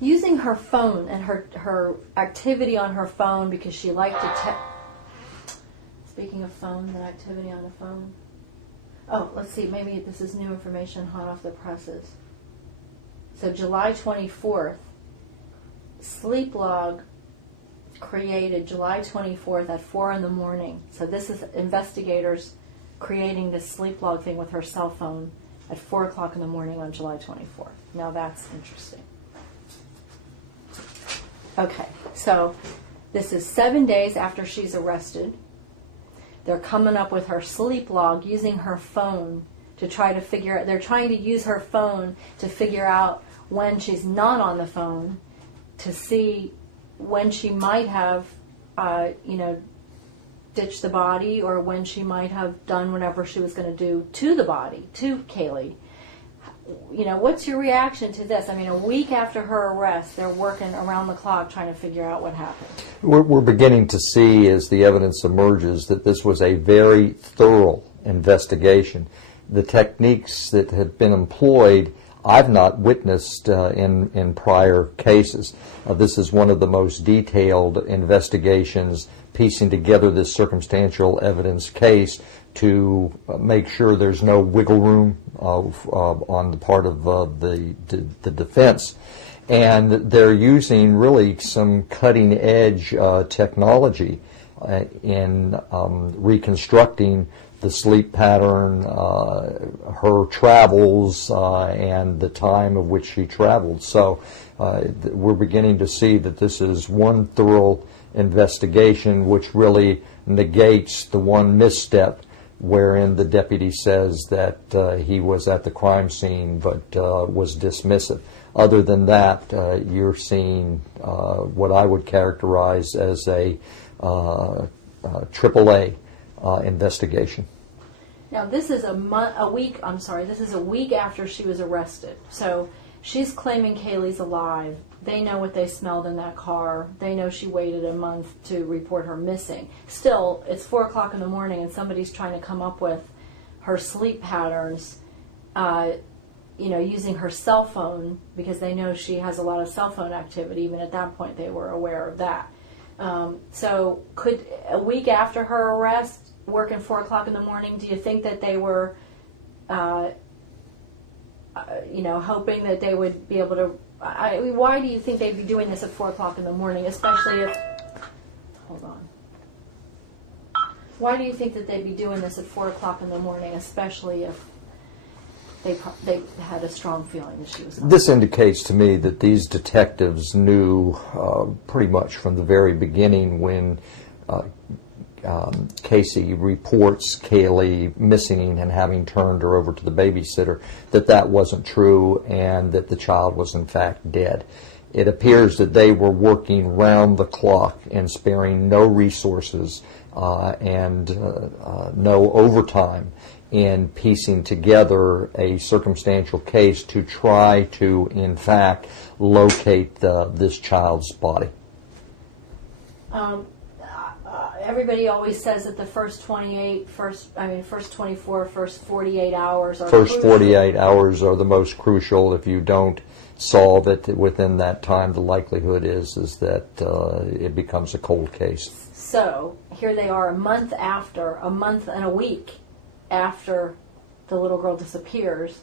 Using her phone and her activity on her phone because she liked to speaking of phone, the activity on the phone. Oh, let's see, maybe this is new information hot off the presses. So July 24th, sleep log created July 24th at 4 in the morning. So this is investigators creating this sleep log thing with her cell phone at 4 o'clock in the morning on July 24th. Now that's interesting. Okay, so this is 7 days after she's arrested. They're coming up with her sleep log using her phone to try to figure out, they're trying to use her phone to figure out when she's not on the phone to see when she might have, ditched the body or when she might have done whatever she was going to do to the body, to Kaylee. What's your reaction to this? I mean, a week after her arrest, they're working around the clock trying to figure out what happened. We're beginning to see, as the evidence emerges, that this was a very thorough investigation. The techniques that have been employed, I've not witnessed in prior cases. This is one of the most detailed investigations piecing together this circumstantial evidence case to make sure there's no wiggle room on the part of the defense. And they're using really some cutting-edge technology in reconstructing the sleep pattern, her travels, and the time of which she traveled. So we're beginning to see that this is one thorough investigation which really negates the one misstep wherein the deputy says that he was at the crime scene but was dismissive. Other than that, you're seeing what I would characterize as a AAA investigation. Now, this is a week after she was arrested. So she's claiming Kaylee's alive. They know what they smelled in that car. They know she waited a month to report her missing. Still, it's 4 o'clock in the morning and somebody's trying to come up with her sleep patterns, using her cell phone because they know she has a lot of cell phone activity. Even at that point, they were aware of that. So could a week after her arrest, working 4 o'clock in the morning, do you think that they were, hoping that they would be able to, why do you think they'd be doing this at 4 o'clock in the morning, especially if, hold on. Why do you think that they'd be doing this at 4 o'clock in the morning, especially if they had a strong feeling that she was not? This indicates to me that these detectives knew pretty much from the very beginning when Casey reports Kaylee missing and having turned her over to the babysitter, that wasn't true and that the child was in fact dead. It appears that they were working round the clock and sparing no resources and no overtime in piecing together a circumstantial case to try to, in fact, locate this child's body. Everybody always says that the first 24, first 48 hours are First crucial. 48 hours are the most crucial. If you don't solve it within that time, the likelihood is that it becomes a cold case. So here they are a month and a week after the little girl disappears.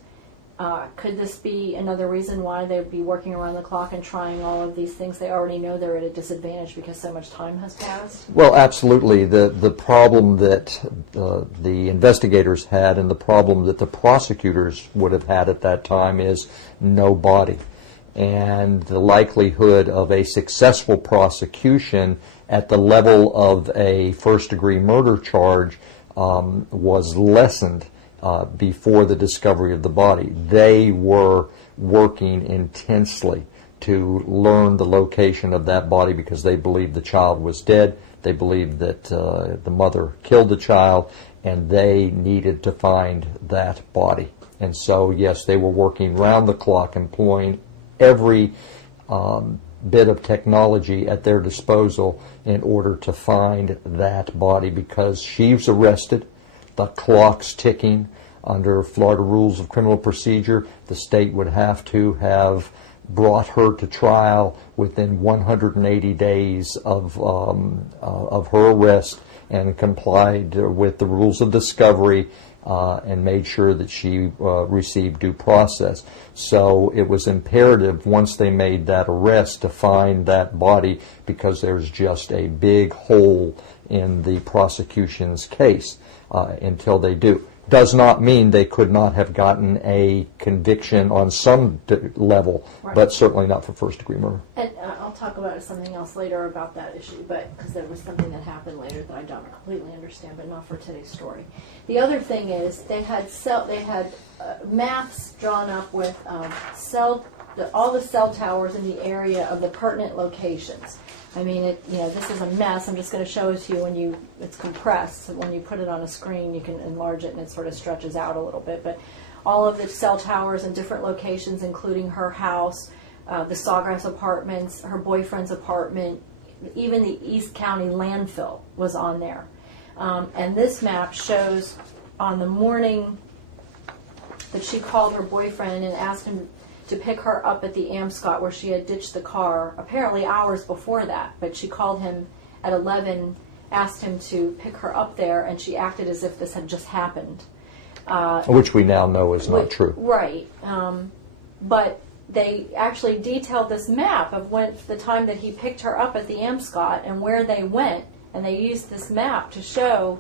Could this be another reason why they'd be working around the clock and trying all of these things? They already know they're at a disadvantage because so much time has passed. Well, absolutely. The problem that the investigators had and the problem that the prosecutors would have had at that time is no body. And the likelihood of a successful prosecution at the level of a first-degree murder charge was lessened before the discovery of the body. They were working intensely to learn the location of that body because they believed the child was dead. They believed that the mother killed the child, and they needed to find that body. And so, yes, they were working round the clock, employing every bit of technology at their disposal in order to find that body because she's arrested. The clock's ticking. Under Florida rules of criminal procedure, the state would have to have brought her to trial within 180 days of her arrest and complied with the rules of discovery and made sure that she received due process. So it was imperative once they made that arrest to find that body, because there's just a big hole in the prosecution's case until they do. Does not mean they could not have gotten a conviction on some level, right, but certainly not for first-degree murder. And I'll talk about something else later about that issue, but because there was something that happened later that I don't completely understand, but not for today's story. The other thing is they had maps drawn up with all the cell towers in the area of the pertinent locations. I mean, this is a mess. I'm just going to show it to you it's compressed. So when you put it on a screen, you can enlarge it and it sort of stretches out a little bit. But all of the cell towers in different locations, including her house, the Sawgrass Apartments, her boyfriend's apartment, even the East County landfill was on there. And this map shows on the morning that she called her boyfriend and asked him to pick her up at the Amscot where she had ditched the car, apparently hours before that. But she called him at 11, asked him to pick her up there, and she acted as if this had just happened. Which we now know is not true. Right. But they actually detailed this map of the time that he picked her up at the Amscot and where they went, and they used this map to show,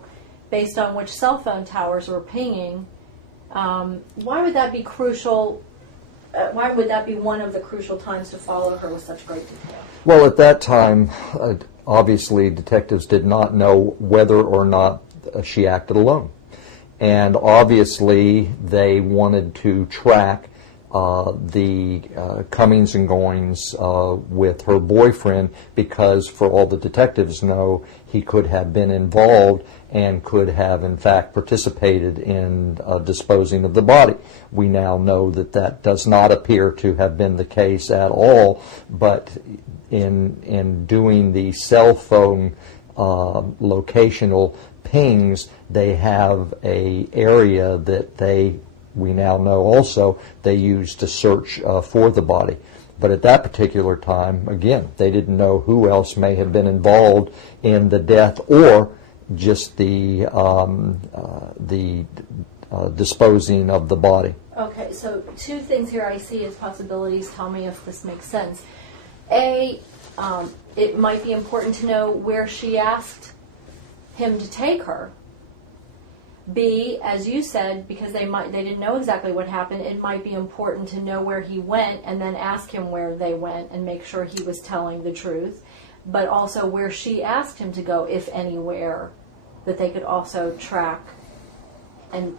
based on which cell phone towers were pinging. Why would that be crucial? Why would that be one of the crucial times to follow her with such great detail? Well, at that time, obviously, detectives did not know whether or not she acted alone. And obviously, they wanted to track the comings and goings with her boyfriend, because for all the detectives know, he could have been involved and could have in fact participated in disposing of the body. We now know that that does not appear to have been the case at all, but in doing the cell phone locational pings, they have a area that we now know also they used to search for the body. But at that particular time, again, they didn't know who else may have been involved in the death or just the disposing of the body. Okay, so two things here I see as possibilities. Tell me if this makes sense. A, it might be important to know where she asked him to take her. B, as you said, because they didn't know exactly what happened, it might be important to know where he went and then ask him where they went and make sure he was telling the truth. But also where she asked him to go, if anywhere, that they could also track and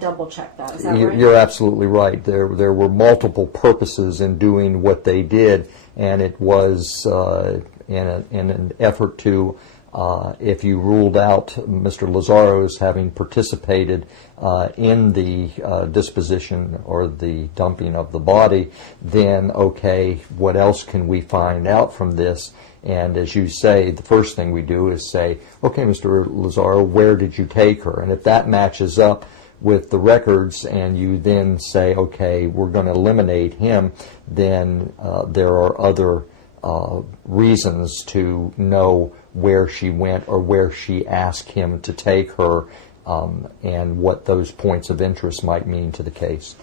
double check that. Is that right? You're absolutely right. There were multiple purposes in doing what they did, and it was in an effort to, if you ruled out Mr. Lazzaro's having participated in the disposition or the dumping of the body, then okay, what else can we find out from this? And as you say, the first thing we do is say, okay, Mr. Lazzaro, where did you take her? And if that matches up with the records and you then say, okay, we're going to eliminate him, then there are other reasons to know where she went or where she asked him to take her, and what those points of interest might mean to the case.